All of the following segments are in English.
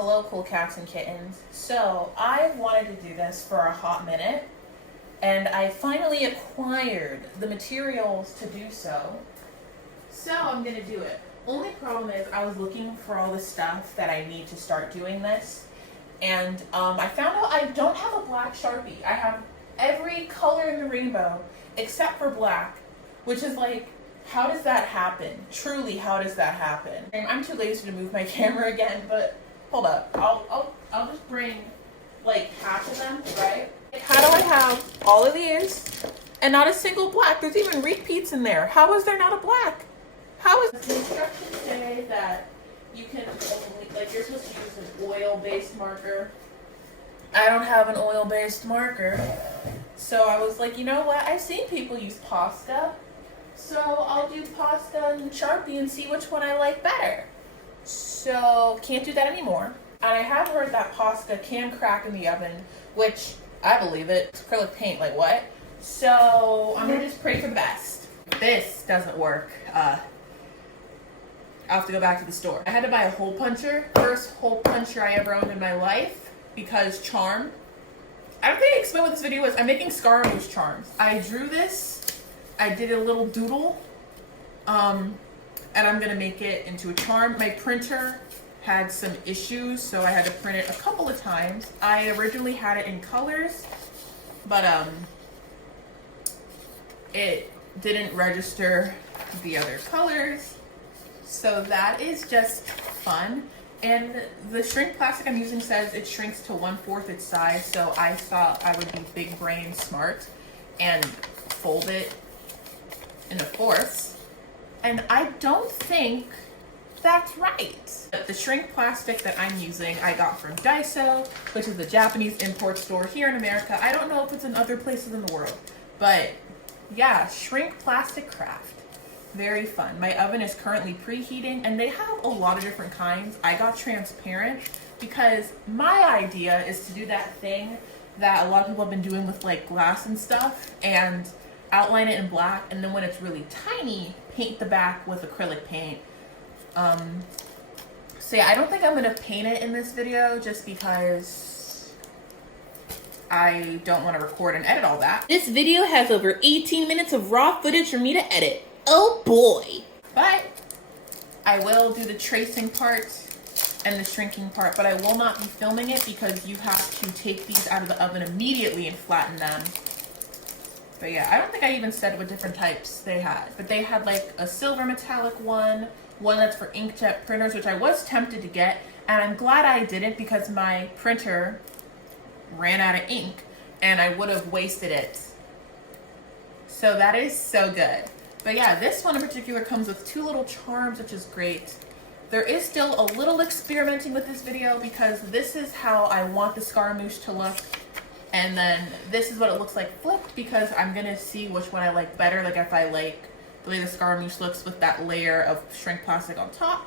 Hello, cool cats and kittens. So, I wanted to do this for a hot minute, and I finally acquired the materials to do so. So, I'm gonna do it. Only problem is, I was looking for all the stuff that I need to start doing this, and I found out I don't have a black Sharpie. I have every color in the rainbow except for black, which is like, how does that happen? Truly, how does that happen? And I'm too lazy to move my camera again, but hold up. I'll just bring like half of them, right? How do I have all of these and not a single black? There's even repeats in there. How is there not a black? How is the instructions say that you can only, like, you're supposed to use an oil-based marker? I don't have an oil-based marker. So I was like, you know what? I've seen people use pasta. So I'll do pasta and Sharpie and see which one I like better. So can't do that anymore. And I have heard that pasta can crack in the oven, which I believe it. It's acrylic paint, like what? So I'm gonna just pray for the best. If this doesn't work, I'll have to go back to the store. I had to buy a hole puncher. First hole puncher I ever owned in my life, because charm. I don't think I explained what this video was. I'm making Scaramouche charms. I drew this. I did a little doodle, and I'm gonna make it into a charm. My printer had some issues, so I had to print it a couple of times. I originally had it in colors, but it didn't register the other colors, so that is just fun. And the shrink plastic I'm using says it shrinks to 1/4 its size, so I thought I would be big brain smart and fold it in a fourth, and I don't think that's right. The shrink plastic that I'm using I got from Daiso, which is a Japanese import store here in America. I don't know if it's in other places in the world, but yeah, shrink plastic craft. Very fun. My oven is currently preheating, and they have a lot of different kinds. I got transparent because my idea is to do that thing that a lot of people have been doing with like glass and stuff, and outline it in black, and then when it's really tiny, paint the back with acrylic paint. So yeah, I don't think I'm gonna paint it in this video just because I don't want to record and edit all that. This video has over 18 minutes of raw footage for me to edit. Oh boy. But I will do the tracing part and the shrinking part, but I will not be filming it because you have to take these out of the oven immediately and flatten them. But yeah, I don't think I even said what different types they had. But they had like a silver metallic one that's for inkjet printers, which I was tempted to get. And I'm glad I didn't because my printer ran out of ink and I would have wasted it. So that is so good. But yeah, this one in particular comes with 2 little charms, which is great. There is still a little experimenting with this video because this is how I want the Scaramouche to look. And then this is what it looks like flipped, because I'm gonna see which one I like better. Like if I like the way the Scaramouche looks with that layer of shrink plastic on top,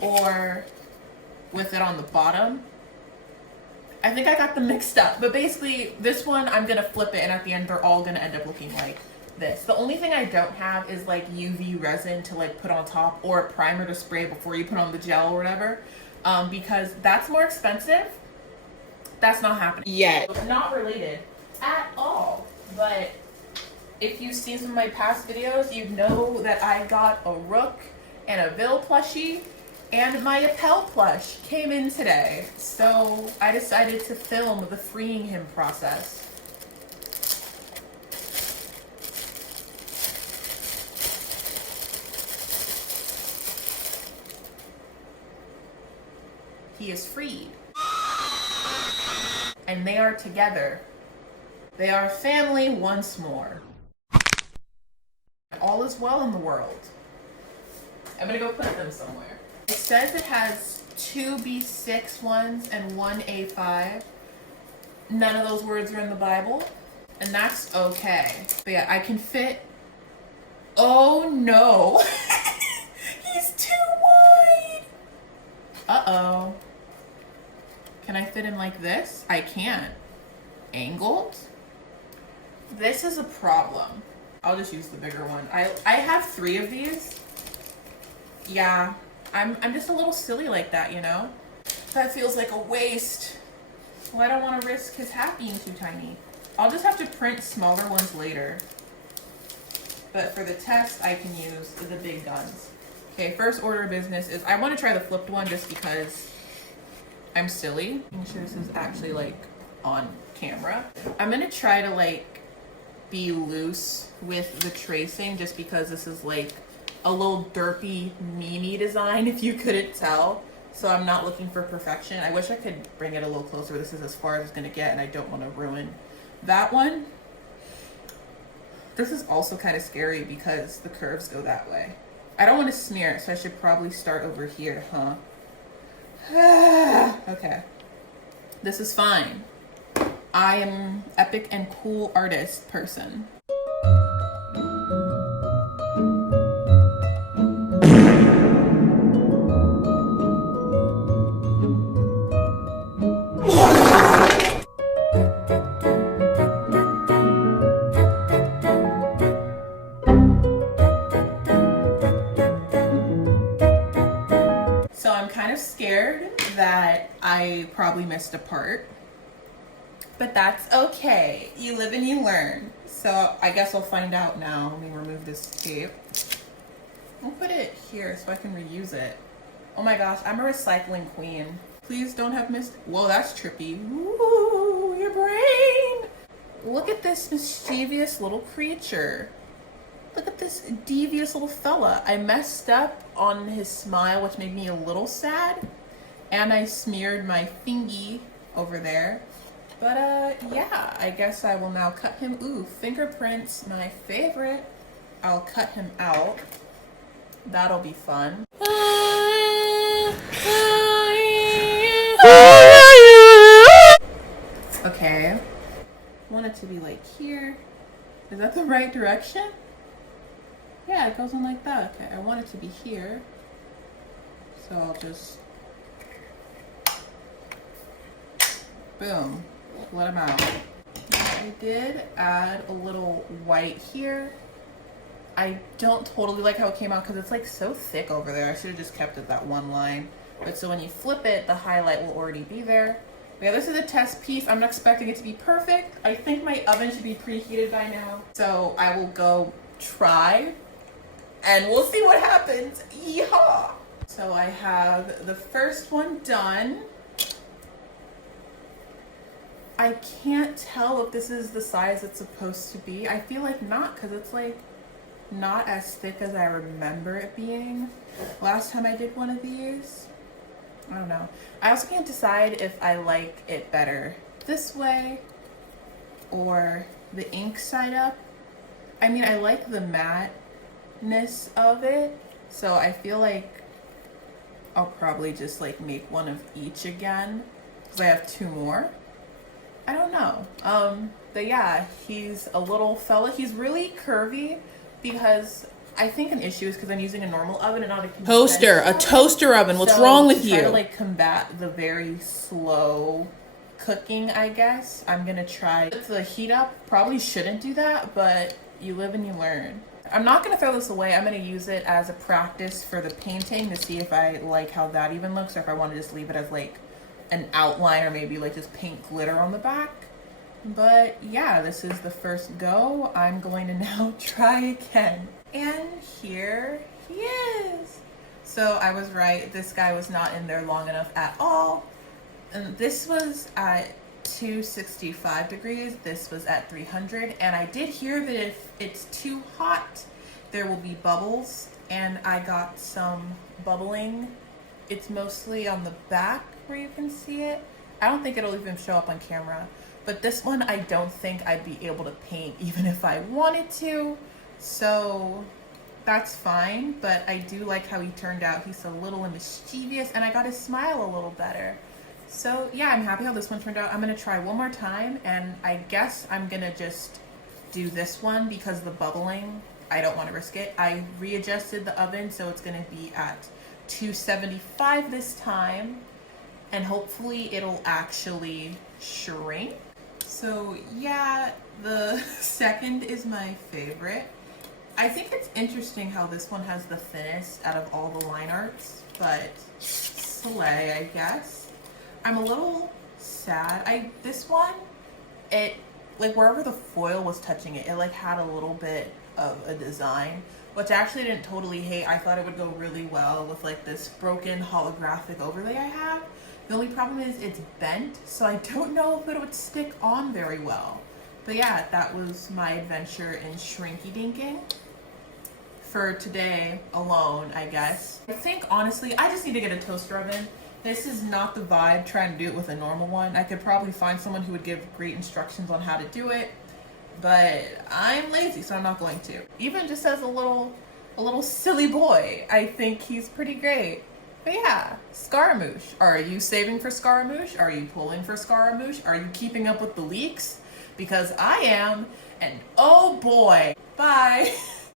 or with it on the bottom. I think I got them mixed up, but basically this one I'm gonna flip it, and at the end they're all gonna end up looking like this. The only thing I don't have is like UV resin to like put on top, or a primer to spray before you put on the gel or whatever, because that's more expensive. That's not happening yet. Not related at all. But if you've seen some of my past videos, you know that I got a Rook and a Vil plushie, and my Appel plush came in today. So I decided to film the freeing him process. He is freed. And they are together. They are family once more. All is well in the world. I'm gonna go put them somewhere. It says it has 2 B6 ones and 1 A5. None of those words are in the Bible, and that's okay. But yeah, I can fit. Oh no. He's too wide. Uh-oh. Can I fit him like this? I can't. Angled? This is a problem. I'll just use the bigger one. I have 3 of these. Yeah, I'm just a little silly like that, you know? That feels like a waste. Well, I don't want to risk his hat being too tiny. I'll just have to print smaller ones later. But for the test, I can use the big guns. Okay, first order of business is I want to try the flipped one just because I'm silly. Make sure this is actually like on camera. I'm gonna try to like be loose with the tracing just because this is like a little derpy meme design if you couldn't tell. So I'm not looking for perfection. I wish I could bring it a little closer. This is as far as it's gonna get and I don't want to ruin that one. This is also kind of scary because the curves go that way. I don't want to smear it, so I should probably start over here, huh? Okay. This is fine. I am epic and cool artist person. So I'm kind of scared that I probably missed a part. But that's okay. You live and you learn. So I guess I'll find out now. Let me remove this tape. I'll put it here so I can reuse it. Oh my gosh, I'm a recycling queen. Please don't have missed. Whoa, that's trippy. Ooh, your brain. Look at this mischievous little creature. Look at this devious little fella. I messed up on his smile, which made me a little sad. And I smeared my fingy over there. But yeah, I guess I will now cut him. Ooh, fingerprints, my favorite. I'll cut him out. That'll be fun. Okay. I want it to be like here. Is that the right direction? Yeah, it goes in like that. Okay, I want it to be here. So I'll just... boom. Let them out. I did add a little white here. I don't totally like how it came out because it's like so thick over there. I should have just kept it that one line. But so when you flip it, the highlight will already be there. But yeah, this is a test piece. I'm not expecting it to be perfect. I think my oven should be preheated by now. So I will go try and we'll see what happens. Yeehaw! So I have the first one done. I can't tell if this is the size it's supposed to be. I feel like not, because it's like not as thick as I remember it being last time I did one of these. I don't know. I also can't decide if I like it better this way or the ink side up. I mean, I like the matte-ness of it, so I feel like I'll probably just like make one of each again because I have two more. I don't know. But yeah, he's a little fella. He's really curvy because I think an issue is because I'm using a normal oven and not a toaster oven. What's wrong with you? To try to like combat the very slow cooking, I guess I'm gonna try the heat up. Probably shouldn't do that, but you live and you learn. I'm not gonna throw this away. I'm gonna use it as a practice for the painting to see if I like how that even looks or if I want to just leave it as like an outline or maybe like just paint glitter on the back. But yeah, this is the first go. I'm going to now try again. And here he is. So I was right, this guy was not in there long enough at all. And this was at 265 degrees, this was at 300, and I did hear that if it's too hot, there will be bubbles, and I got some bubbling. It's mostly on the back where you can see it. I don't think it'll even show up on camera, but this one I don't think I'd be able to paint even if I wanted to, so that's fine. But I do like how he turned out. He's a little mischievous, and I got his smile a little better. So yeah, I'm happy how this one turned out. I'm gonna try one more time, and I guess I'm gonna just do this one because the bubbling, I don't want to risk it. I readjusted the oven, so it's gonna be at 275 this time, and hopefully it'll actually shrink. So yeah, the second is my favorite. I think it's interesting how this one has the thinnest out of all the line arts, but slay, I guess. I'm a little sad. This one, it, like wherever the foil was touching it, it like had a little bit of a design, which I actually didn't totally hate. I thought it would go really well with like this broken holographic overlay I have. The only problem is it's bent, so I don't know if it would stick on very well. But yeah, that was my adventure in Shrinky Dinking for today alone, I guess. I think honestly, I just need to get a toaster oven. This is not the vibe trying to do it with a normal one. I could probably find someone who would give great instructions on how to do it, but I'm lazy, so I'm not going to. Even just as a little silly boy, I think he's pretty great. But yeah, Scaramouche. Are you saving for Scaramouche? Are you pulling for Scaramouche? Are you keeping up with the leaks? Because I am, and oh boy, bye.